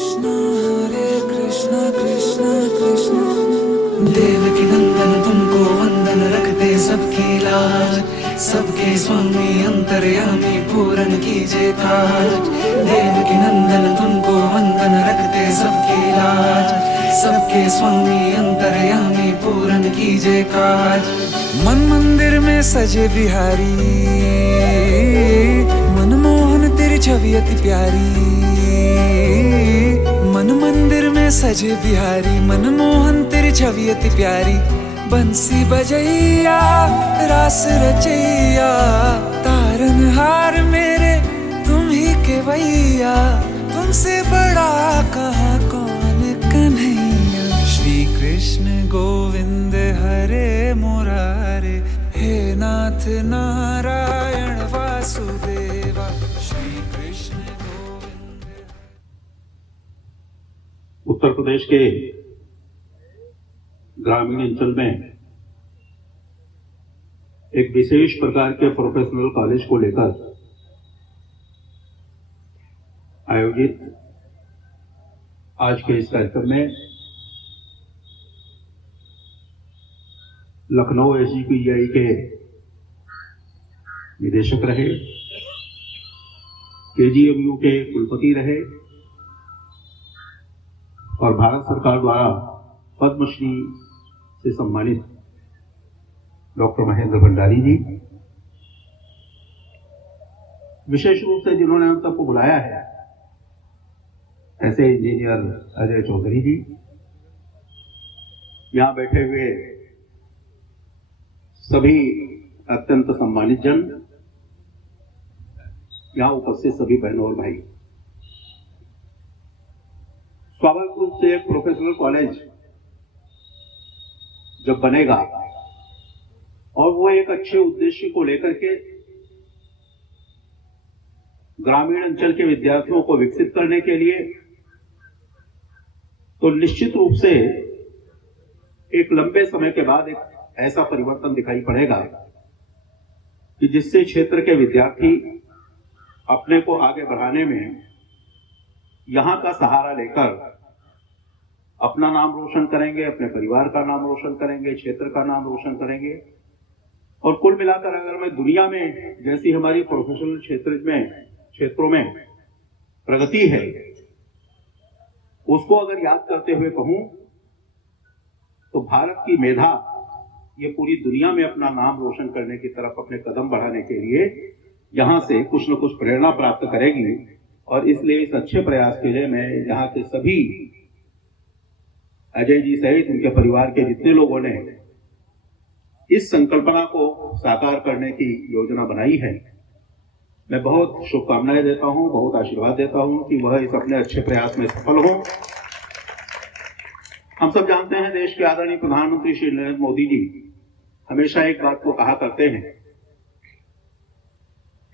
कृष्णा कृष्णा कृष्णा देवकी नंदन तुमको वंदन रखते सबकी लाज, सबके स्वामी अंतर्यामी पूरन कीजिए काज। देवकी नंदन तुमको वंदन रखते सबकी लाज, सबके स्वामी अंतर्यामी पूरन कीजिए काज। मन मंदिर में सजे बिहारी, मनमोहन तेरी छवि अति प्यारी। मन मंदिर में सजे बिहारी, मनमोहन तेरी छवि अति प्यारी। बंसी बजैया रास रचैया, तारनहार मेरे तुम ही केवैया। तुमसे बड़ा कहाँ कौन कन्हैया। श्री कृष्ण गोविंद हरे मुरारे, हे नाथ नारायण वासुदेवा। श्री कृष्ण गोविंद। उत्तर प्रदेश के ग्रामीण अंचल में एक विशेष प्रकार के प्रोफेशनल कॉलेज को लेकर आयोजित आज के इस कार्यक्रम में लखनऊ एसजीपीजीआई के निदेशक रहे, केजीएमयू के कुलपति रहे और भारत सरकार द्वारा पद्मश्री से सम्मानित डॉक्टर महेंद्र भंडारी जी, विशेष रूप से जिन्होंने हम सबको बुलाया है ऐसे इंजीनियर अजय चौधरी जी, यहां बैठे हुए सभी अत्यंत सम्मानित जन, यहां उपस्थित सभी बहनों और भाई। स्वाभाविक रूप से एक प्रोफेशनल कॉलेज जब बनेगा और वो एक अच्छे उद्देश्य को लेकर के ग्रामीण अंचल के विद्यार्थियों को विकसित करने के लिए, तो निश्चित रूप से एक लंबे समय के बाद एक ऐसा परिवर्तन दिखाई पड़ेगा कि जिससे क्षेत्र के विद्यार्थी अपने को आगे बढ़ाने में यहां का सहारा लेकर अपना नाम रोशन करेंगे, अपने परिवार का नाम रोशन करेंगे, क्षेत्र का नाम रोशन करेंगे। और कुल मिलाकर अगर मैं दुनिया में जैसी हमारी प्रोफेशनल क्षेत्रों में प्रगति है उसको अगर याद करते हुए कहूं तो भारत की मेधा ये पूरी दुनिया में अपना नाम रोशन करने की तरफ अपने कदम बढ़ाने के लिए यहां से कुछ न कुछ प्रेरणा प्राप्त करेगी। और इसलिए इस अच्छे प्रयास के लिए मैं यहाँ के सभी अजय जी सहित उनके परिवार के जितने लोगों ने इस संकल्पना को साकार करने की योजना बनाई है, मैं बहुत शुभकामनाएं देता हूं, बहुत आशीर्वाद देता हूं कि वह इस अपने अच्छे प्रयास में सफल हो। हम सब जानते हैं देश के आदरणीय प्रधानमंत्री श्री नरेंद्र मोदी जी हमेशा एक बात को कहा करते हैं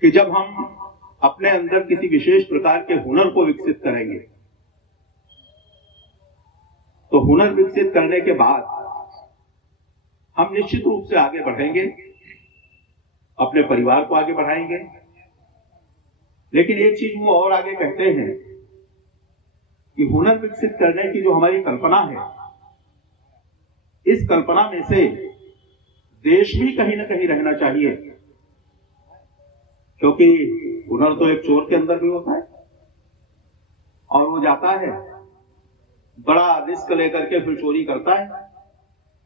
कि जब हम अपने अंदर किसी विशेष प्रकार के हुनर को विकसित करेंगे तो हुनर विकसित करने के बाद हम निश्चित रूप से आगे बढ़ेंगे, अपने परिवार को आगे बढ़ाएंगे। लेकिन एक चीज वो और आगे कहते हैं कि हुनर विकसित करने की जो हमारी कल्पना है, इस कल्पना में से देश भी कहीं ना कहीं रहना चाहिए, क्योंकि हुनर तो एक चोर के अंदर भी होता है और वो जाता है बड़ा रिस्क लेकर के फिर चोरी करता है।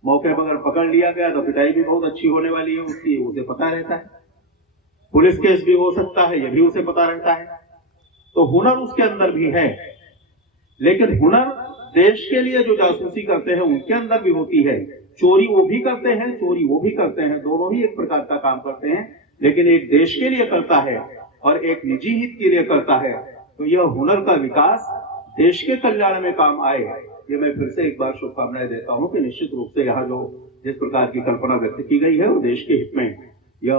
मौके पर अगर पकड़ लिया गया तो पिटाई भी बहुत अच्छी होने वाली है उसकी, उसे पता रहता है, पुलिस केस भी हो सकता है, यह भी उसे पता रहता है। तो हुनर उसके अंदर भी है, लेकिन हुनर देश के लिए जो जासूसी करते हैं उनके अंदर भी होती है। चोरी वो भी करते हैं, चोरी वो भी करते हैं, दोनों ही एक प्रकार का काम करते हैं, लेकिन एक देश के लिए करता है और एक निजी हित के लिए करता है। तो यह हुनर का विकास देश के कल्याण में काम आए, ये मैं फिर से एक बार शुभकामनाएं देता हूं कि निश्चित रूप से यहाँ जो जिस प्रकार की कल्पना व्यक्त की गई है वो देश के हित में, यह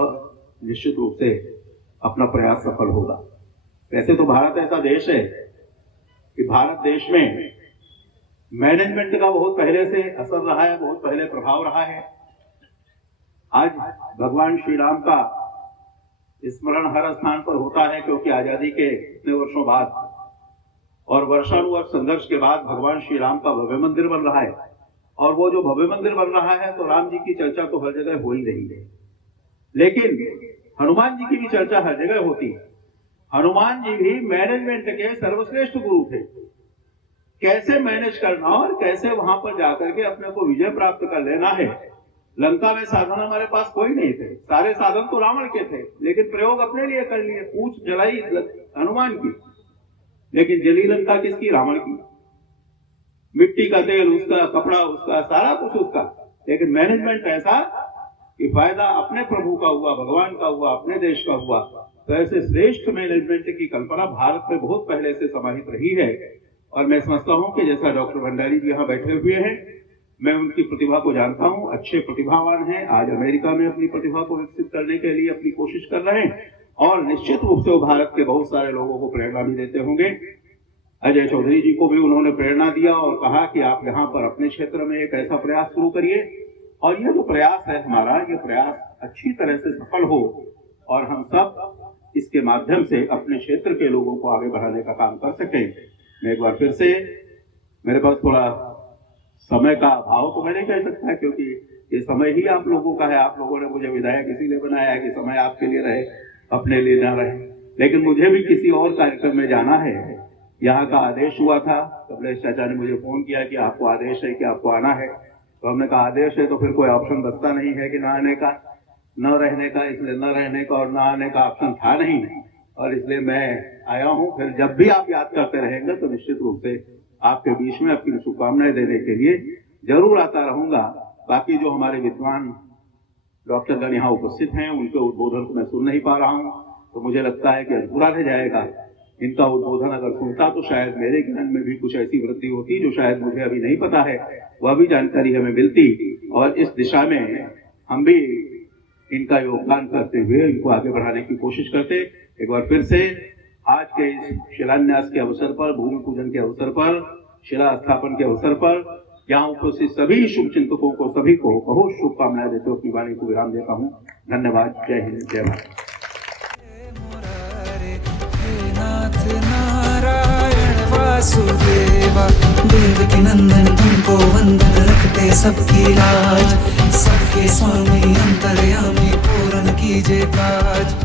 निश्चित रूप से अपना प्रयास सफल होगा। वैसे तो भारत ऐसा देश है कि भारत देश में मैनेजमेंट का बहुत पहले से असर रहा है, बहुत पहले प्रभाव रहा है। आज भगवान श्री राम का स्मरण हर स्थान पर होता है, क्योंकि आजादी के इतने वर्षों बाद और वर्षानुवर्ष संघर्ष के बाद भगवान श्री राम का भव्य मंदिर बन रहा है। और वो जो भव्य मंदिर बन रहा है तो राम जी की चर्चा तो हर जगह हो ही रही है, लेकिन हनुमान जी की भी चर्चा हर जगह होती है। हनुमान जी भी मैनेजमेंट के सर्वश्रेष्ठ गुरु थे। कैसे मैनेज करना और कैसे वहां पर जाकर के अपने को विजय प्राप्त कर लेना है। लंका में साधन हमारे पास कोई नहीं थे, सारे साधन तो रावण के थे, लेकिन प्रयोग अपने लिए कर लिए। पूछ जलाई हनुमान की, लेकिन जली लंका किसकी? रावण की। मिट्टी का तेल उसका, कपड़ा उसका, सारा कुछ उसका, लेकिन मैनेजमेंट ऐसा कि फायदा अपने प्रभु का हुआ, भगवान का हुआ, अपने देश का हुआ। तो ऐसे श्रेष्ठ मैनेजमेंट की कल्पना भारत में बहुत पहले से समाहित रही है। और मैं समझता हूं कि जैसा डॉक्टर भंडारी जी यहाँ बैठे हुए हैं, मैं उनकी प्रतिभा को जानता हूं, अच्छे प्रतिभावान हैं। आज अमेरिका में अपनी प्रतिभा को विकसित करने के लिए अपनी कोशिश कर रहे हैं और निश्चित रूप से वो भारत के बहुत सारे लोगों को प्रेरणा भी देते होंगे। अजय चौधरी जी को भी उन्होंने प्रेरणा दिया और कहा कि आप यहाँ पर अपने क्षेत्र में एक ऐसा प्रयास शुरू करिए, और ये जो प्रयास है हमारा, ये प्रयास अच्छी तरह से सफल हो और हम सब इसके माध्यम से अपने क्षेत्र के लोगों को आगे बढ़ाने का काम कर सकें। मैं एक बार फिर से, मेरे पास थोड़ा समय का अभाव तो मैं नहीं कह सकता, क्योंकि ये समय ही आप लोगों का है। आप लोगों ने मुझे विधायक इसीलिए बनाया है कि समय आपके लिए रहे, अपने लिए ना रहे। लेकिन मुझे भी किसी और कार्यक्रम में जाना है। यहाँ का आदेश हुआ था, कमलेश चाचा ने मुझे फोन किया कि आपको आदेश है कि आपको आना है। तो हमने कहा आदेश है तो फिर कोई ऑप्शन बचता नहीं है कि न आने का, न रहने का। इसलिए न रहने का और न आने का ऑप्शन था नहीं, और इसलिए मैं आया हूं। फिर जब भी आप याद करते रहेंगे तो निश्चित रूप से आपके बीच में अपनी शुभकामनाएं देने के लिए जरूर आता रहूंगा। बाकी जो हमारे विद्वान डॉक्टरगण यहाँ उपस्थित हैं, उनके उद्बोधन को मैं सुन नहीं पा रहा हूँ, तो मुझे लगता है कि अधूरा रह जाएगा। इनका उद्बोधन अगर सुनता तो शायद मेरे ज्ञान में भी कुछ ऐसी वृद्धि होती जो शायद मुझे अभी नहीं पता है, वह भी जानकारी हमें मिलती, और इस दिशा में हम भी इनका योगदान करते हुए इनको आगे बढ़ाने की कोशिश करते। एक बार फिर से आज के इस शिलान्यास के अवसर पर, भूमि पूजन के अवसर पर, शिला स्थापन के अवसर पर यहाँ उपस्थित सभी शुभ चिंतकों को, सभी को बहुत शुभकामनाएं देते हुए अपनी वाणी को विराम देता हूँ। धन्यवाद। जय हिंद, जय भारत। वासुदेवा देवकी नंदन, तुमको वंदन, रखते सबकी लाज। सबके स्वामी अंतर्यामी, पूर्ण कीजिए काज।